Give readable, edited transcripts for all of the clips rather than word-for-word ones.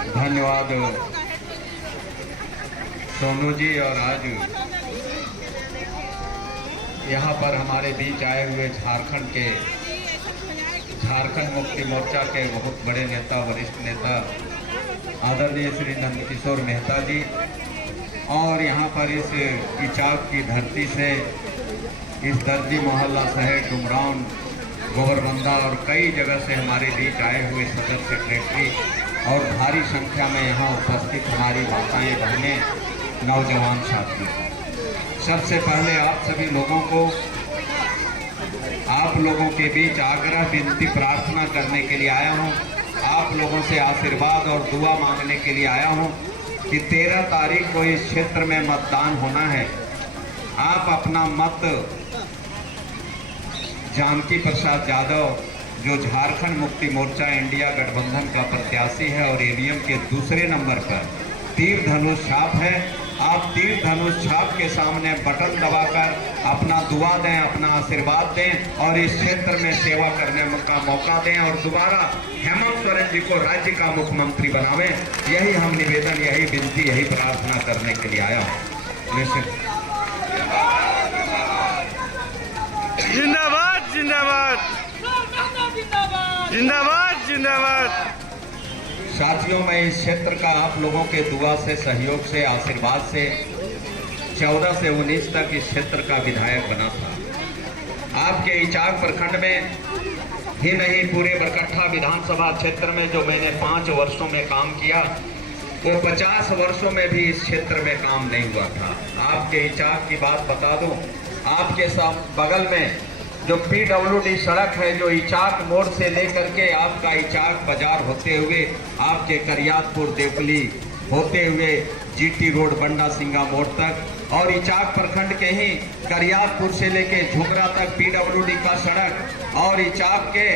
धन्यवाद सोनू जी। और आज यहाँ पर हमारे बीच आए हुए झारखंड मुक्ति मोर्चा के बहुत बड़े नेता, वरिष्ठ नेता आदरणीय श्री नंदकिशोर मेहता जी, और यहाँ पर इस इचाक की धरती से इस दर्जी मोहल्ला शहर डुमरावन, गोबरबंदा और कई जगह से हमारे बीच आए हुए सदर सेक्रेटरी और भारी संख्या में यहाँ उपस्थित हमारी माताएं, बहनें, नौजवान साथी, सबसे पहले आप सभी लोगों को आप लोगों के बीच आग्रह विनती प्रार्थना करने के लिए आया हूँ। आप लोगों से आशीर्वाद और दुआ मांगने के लिए आया हूँ कि 13 तारीख को इस क्षेत्र में मतदान होना है। आप अपना मत जानकी प्रसाद यादव, जो झारखंड मुक्ति मोर्चा इंडिया गठबंधन का प्रत्याशी है और ईवीएम के दूसरे नंबर पर तीर धनुष छाप है, आप तीर धनुष छाप के सामने बटन दबाकर अपना दुआ दें, अपना आशीर्वाद दें और इस क्षेत्र में सेवा करने का मौका दें और दोबारा हेमंत सोरेन जी को राज्य का मुख्यमंत्री बनावें। यही हम निवेदन, यही विनती, यही प्रार्थना करने के लिए आया हूँ। जिंदाबाद जिंदाबाद जिंदाबाद जिंदाबाद। साथियों, मैं इस क्षेत्र का आप लोगों के दुआ से, सहयोग से, आशीर्वाद से 14 से 19 तक इस क्षेत्र का विधायक बना था। आपके इचाक प्रखंड में ही नहीं, पूरे बरकट्ठा विधानसभा क्षेत्र में जो मैंने 5 वर्षों में काम किया, वो 50 वर्षों में भी इस क्षेत्र में काम नहीं हुआ था। आपके इचाक की बात बता दूं, आपके साथ बगल में जो PWD सड़क है, जो इचाक मोड़ से लेकर के आपका इचाक बाजार होते हुए आपके करियातपुर देवली होते हुए GT रोड बंडा सिंगा मोड़ तक, और इचाक प्रखंड के ही करियातपुर से लेके झुमरा तक PWD का सड़क, और इचाक के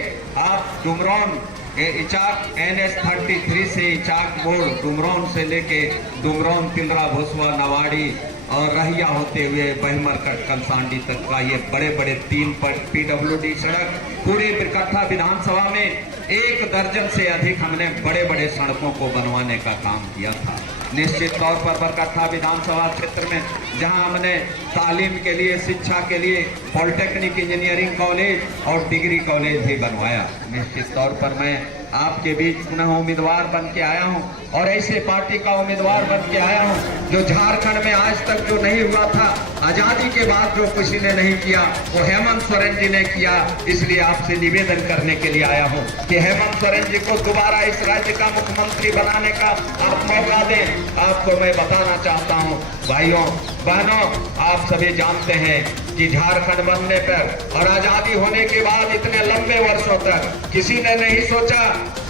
आप डुमरावन इचाक NH-33 से इचाक मोड़ डुमरावन से लेके डुमरावन, तिलरा, भोसवा, नवाड़ी और रहिया होते हुए बहिमरकट, कंसांडी तक का ये बड़े बड़े 3 PWD सड़क पूरे बरकट्ठा विधानसभा में 1 दर्जन से अधिक हमने बड़े बड़े सड़कों को बनवाने का काम किया था। निश्चित तौर पर बरकट्ठा विधानसभा क्षेत्र में जहां हमने तालीम के लिए, शिक्षा के लिए पॉलिटेक्निक इंजीनियरिंग कॉलेज और डिग्री कॉलेज भी बनवाया। निश्चित तौर पर मैं आपके बीच पुनः उम्मीदवार बन के आया हूं और ऐसे पार्टी का उम्मीदवार बन के आया हूं जो झारखंड में आज तक जो नहीं हुआ था, आजादी के बाद जो किसी ने नहीं किया, वो हेमंत सोरेन जी ने किया। इसलिए आपसे निवेदन करने के लिए आया हूं कि हेमंत सोरेन जी को दोबारा इस राज्य का मुख्यमंत्री बनाने का आप मौका दें। आपको मैं बताना चाहता हूं, भाइयों बहनों, आप सभी जानते हैं कि झारखंड बनने पर और आजादी होने के बाद इतने लंबे वर्षों तक किसी ने नहीं सोचा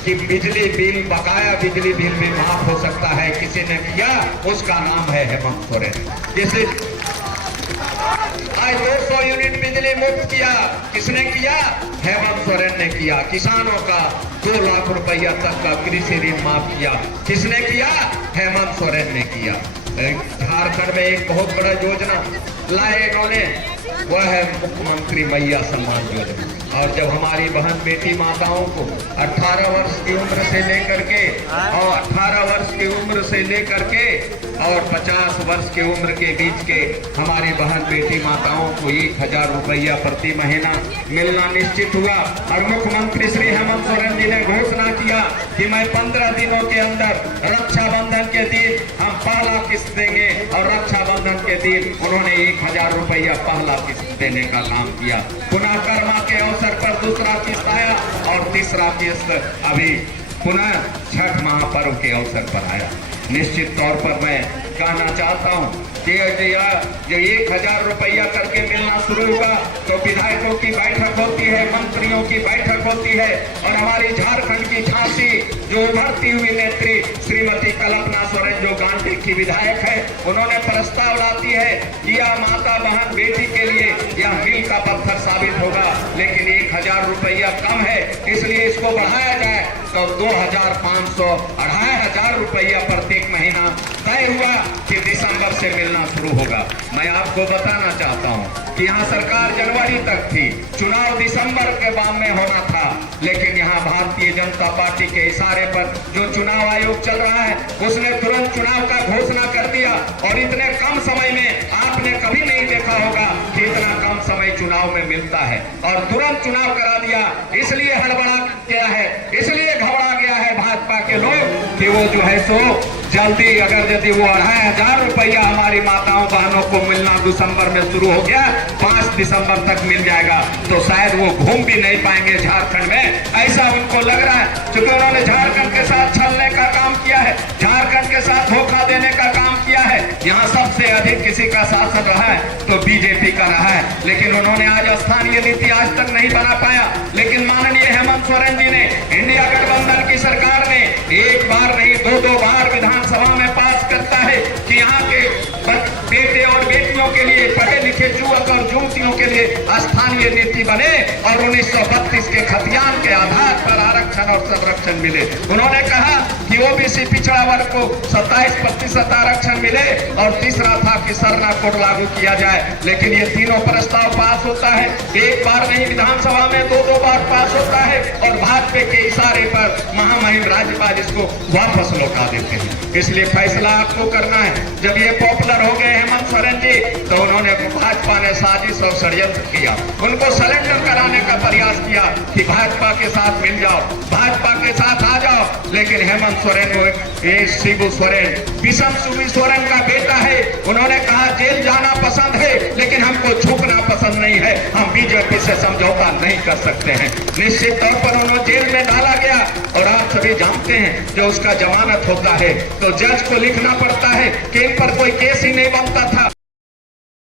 कि बिजली बिल, बकाया बिजली बिल भी माफ हो सकता है। किसी ने किया, उसका नाम है हेमंत सोरेन। जिसे आज 200 यूनिट बिजली मुफ्त किया, किसने किया? हेमंत सोरेन ने किया। किसानों का 2 लाख रुपया तक का कृषि ऋण माफ किया, किसने किया? हेमंत सोरेन ने किया। झारखंड में एक बहुत बड़ा योजना लाए इन्होंने, वह है मुख्यमंत्री मैया सम्मान योजना। और जब हमारी बहन बेटी माताओं को 18 वर्ष की उम्र से लेकर के और 18 वर्ष की उम्र से लेकर के और 50 वर्ष की उम्र के बीच के हमारी बहन बेटी माताओं को 1000 रुपया प्रति महीना मिलना निश्चित हुआ। और मुख्यमंत्री श्री हेमंत सोरेन जी ने घोषणा किया कि मैं 15 दिनों के अंदर रक्षाबंधन के दिन हम पहला किस्त देंगे, और रक्षाबंधन के दिन उन्होंने 1000 रुपया पहला किस्त देने का काम किया। पुनः कर्मा के अवसर पर दूसरा किस्त आया और तीसरा किस्त अभी पुनः छठ महापर्व के अवसर पर आया। निश्चित तौर पर मैं कहना चाहता हूं कि जो 1000 रुपया करके मिलना शुरू हुआ तो विधायकों की बैठक होती है, मंत्रियों की बैठक होती है, और हमारी झारखंड की झांसी जो उभरती हुई नेत्री श्रीमती कल्पना सोरेन जो गांधी की विधायक है, उन्होंने प्रस्ताव लाती है कि यह माता बहन बेटी के लिए यह मील का पत्थर साबित होगा, लेकिन 1000 रुपया कम है, इसलिए इसको बढ़ाया जाए तो 2500 2500 रुपया प्रत्येक महीना तय हुआ कि दिसंबर से मिलना शुरू होगा। मैं आपको बताना चाहता हूं कि यहाँ सरकार जनवरी तक थी, चुनाव दिसंबर के बाद में होना था, लेकिन यहाँ भारतीय जनता पार्टी के इशारे पर जो चुनाव आयोग चल रहा है उसने तुरंत चुनाव का घोषणा कर दिया। और इतने कम समय में आपने कभी नहीं देखा होगा कि इतना कम समय चुनाव में मिलता है, और तुरंत चुनाव करा दिया। इसलिए हड़बड़ा गया है, इसलिए घबरा गया है भाजपा के लोग कि वो जो है सो जल्दी, अगर यदि वो 2500 रुपया हमारी माताओं बहनों को मिलना दिसंबर में शुरू हो गया, 5 दिसंबर तक मिल जाएगा, तो शायद वो घूम भी नहीं पाएंगे झारखंड में, ऐसा उनको लग रहा है। क्योंकि उन्होंने झारखंड के साथ छलने का काम किया है, झारखंड के साथ धोखा देने का काम किया है। यहाँ सबसे अधिक किसी का शासन रहा है तो बीजेपी का रहा है, लेकिन उन्होंने आज स्थानीय नीति आज तक नहीं बना पाया। लेकिन माननीय हेमंत सोरेन जी ने, इंडिया गठबंधन की सरकार ने एक बार नहीं 2-2 बार विधानसभा में पास करता है कि यहाँ के बेटे और बेटियों के लिए, पढ़े लिखे युवक और युवतियों के लिए स्थानीय नीति बने और 1932 के खतियान के आधार पर आरक्षण और संरक्षण मिले। उन्होंने कहा कि ओबीसी पिछड़ा वर्ग को 27% आरक्षण मिले, और तीसरा था कि सरना कोड लागू किया जाए। लेकिन ये तीनों प्रस्ताव पास होता है, एक बार नहीं विधानसभा में 2-2 बार पास होता है, और भाजपा के इशारे पर महामहिम राज्यपाल इसको वापस लौटा देते हैं। इसलिए फैसला आपको करना है। जब ये पॉपुलर हो गए हेमंत सोरेन जी, तो उन्होंने भाजपा ने साजिश और षड्यंत्र किया, उनको सरेंडर कराने का प्रयास किया कि भाजपा के साथ मिल जाओ, भाजपा के साथ आ जाओ। लेकिन हेमंत सोरेन ये शिबू सोरेन, विषम शिबू सोरेन का बेटा है, उन्होंने कहा जेल जाना पसंद है लेकिन हमको झुकना पसंद नहीं है, हम बीजेपी से समझौता नहीं कर सकते हैं। निश्चित तौर पर उन्हें जेल में डाला गया, और आप सभी जानते हैं जो उसका जमानत होता है तो जज को लिखना पड़ता है कि इन पर कोई केस ही नहीं बनता था,